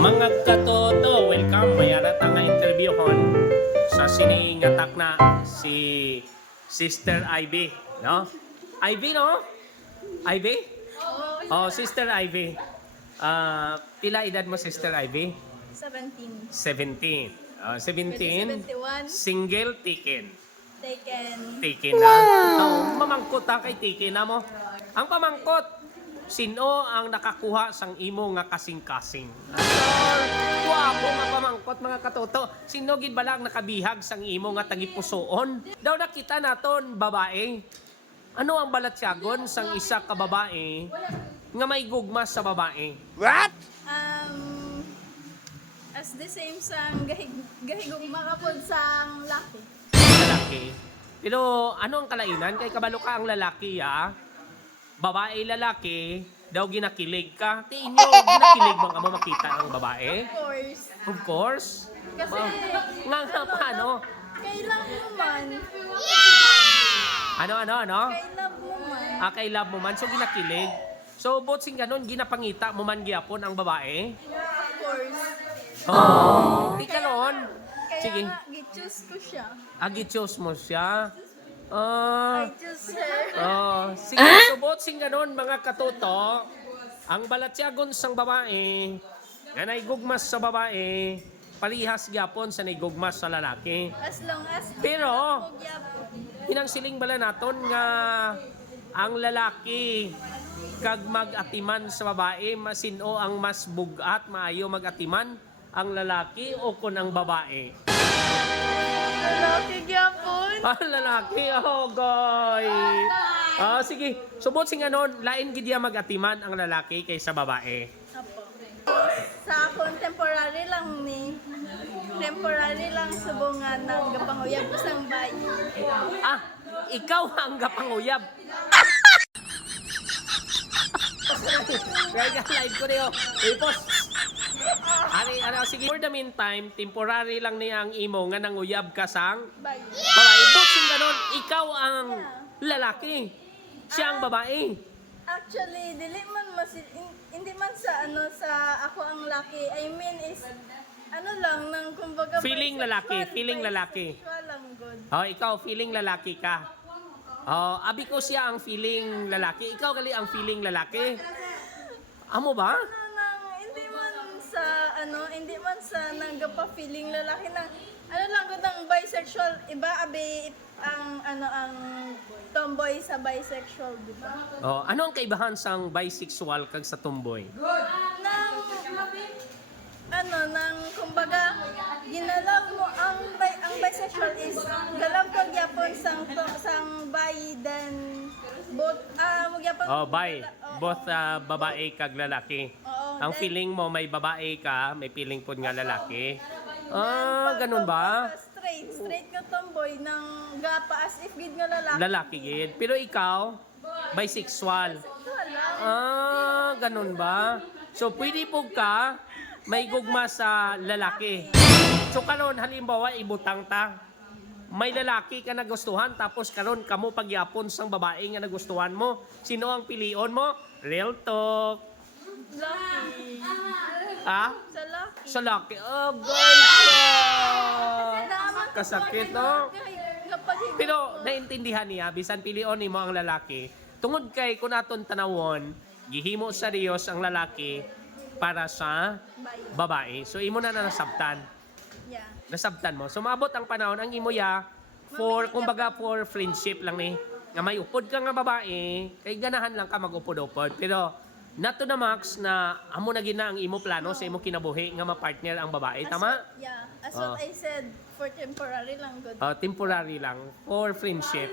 Mga katoto, welcome. Mayara ta nga interview hon sa siningatak na si Sister Ivy, no? Ivy, no? Ivy? Oh, Sister Ivy. Pila edad mo, Sister Ivy? 17. 17. 17. 71. Single taken. Taken. Na. Wow. Mamangkot ta kay taken na mo. Ang pamangkot, sino ang nakakuha sang imo nga kasing-kasing? Wapo nga pamangkot mga katoto. Sino gid bala ang nakabihag sang imo nga tagipusoon? Daw nakita naton babae. Ano ang balatsyagon sang isa ka babae nga may gugma sa babae? What? As the same sang gahigog makapod sang laki. Lalaki. Pero ano ang kalainan? Kay kabalo ka ang lalaki, ha? Babae, lalaki, daw ginakilig ka. Ti inyo, ginakilig bang mo makita ang babae? Of course. Of course. Kasi, Nga paano? kailan mo man. Ano? Kailan mo man. Kay love mo man, so ginakilig. So, bot sing ganon, ginapangita mo man gyapon ang babae? Of course. Di ka noon. Kaya Sige. nga, gi-choose ko siya. Agi-choose mo siya. I choose her. Sige, subot sing ganon mga katoto. Ang balatsyagon sang babae, nga naigugmas sa babae, palihas gyapon sa naigugmas sa lalaki. As long as Pero, magyapon. inang siling bala naton nga ang lalaki kag mag-atiman sa babae, masino ang mas bugat, maayo mag-atiman, ang lalaki o kun ang babae? Lalaki gyapon. Lalaki, goy. Sige, subot sing ganon, lain gid mag-atiman ang lalaki kaysa babae. Apo. Sa contemporary lang ni. Temporary lang subungan ng gapanguyab ko sang bayi. Ikaw ang gapanguyab. Kaya live ko niyo. Ipos. Sige, for the meantime, temporary lang niya ang imo nga nanguyab ka sang Bayi. babae. Botsing ganon, ikaw ang lalaki. Siya ang babae. Actually, dili man hindi man sa sa ako ang laki. I mean is lang nang kumbaga Feeling lalaki, feeling lalaki. Bisexual lang good. Ikaw, feeling lalaki ka. Abi ko siya ang feeling lalaki. Ikaw gali ang feeling lalaki. Amo ba? Hindi man sa nanggapa feeling lalaki nang lang gud ang bisexual iba abi ang tomboy sa bisexual di ba? Ano ang kaibahan sang bisexual kag sa tomboy? Nang kumbaga ginalaw mo ang bisexual is galaw ka gyapon sang bi then both mo gyapon Both babae kag lalaki. Ang feeling mo may babae ka, may feeling po nga lalaki. Ganun ba? Straight ka tomboy nang gapa as if gid nga lalaki. Lalaki gid. Pero ikaw, bisexual. Wala. Ganun ba? So pwede po ka may gugma sa lalaki. So karon halimbawa ibutang ta. May lalaki ka nagustuhan tapos karon kamo pagyapon sang babae nga nagustuhan mo. Sino ang pilion mo? Real talk. Lucky. Sa lucky. Sa laki. Guys! Salamat po, Kasakit, ano, no? kapag Pero naintindihan niya, bisan pilion ni mo ang lalaki, tungod kay kung aton tanawon, gihimo sa Diyos ang lalaki para sa babae. So imo na nasabtan. Yeah. Nasabtan mo. So maabot ang panahon, ang imo ya, kumbaga for friendship lang ni. Nga may upod ka nga babae, kay ganahan lang ka mag-upod-upod. Pero nato na max na amo na gina ang imo plano sa imo kinabuhi nga ma-partner ang babae, tama? As what I said, for temporary lang good. Temporary lang for friendship.